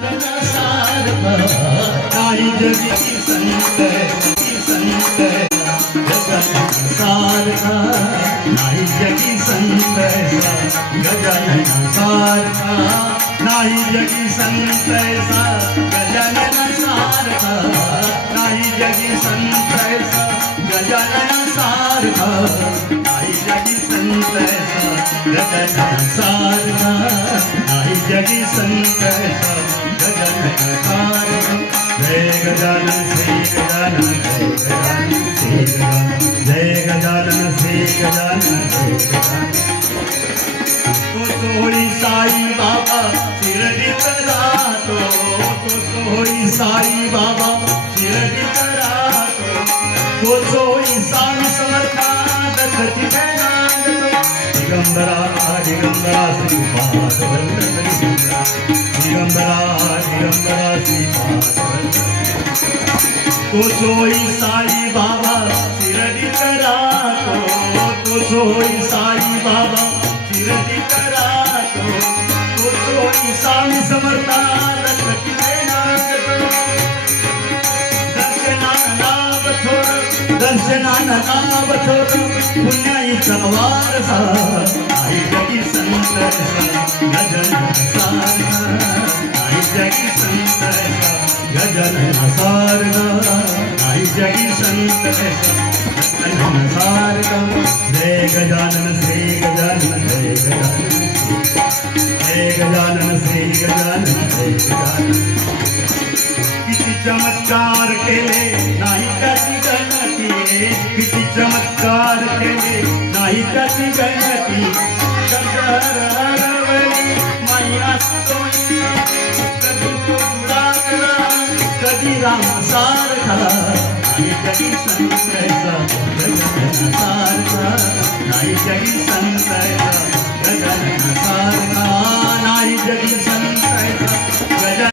नाही जगी संत सारखा नाही जगी संत गजानन सारखा नाही जगी संत गजानन सारखा नाही जगी संत गजानन सारखा नाही जगी संत गजानन सारखा नाही जगी संत गजानन सारखा जय गजानन श्री गजानन जय गजानन श्री गजानन तो सोई साई बाबा शिरडीत राहतो तो सोई साई बाबा शिरडीत राहतो तो सोई स्वामी समर्थात गती दिगंबरा दिगंबरा श्रीपाद दिगंबरा दिगंबरा श्रीपाद तो सोई साई बाबा शिरडीत राहतो तो सोई साई बाबा शिरडीत राहतो तो सोई स्वामी समर्थात गती दर्शनानं नाव थोर पुण्याईचा वारसा आई जगी संत गजानन सारखा आई जगी संत गजानन सारखा आई जगी संत गजानन सारखा जय गजानन श्री गजानन जय गजानन श्री गजानन जय गजानन किती चमत्कार केले नाही त्याची गणती किती चमत्कार केले नाही त्याची गणती माई असतो कधी राम सारखा नाही जगी संत गजानन सारखा नाही जगी संत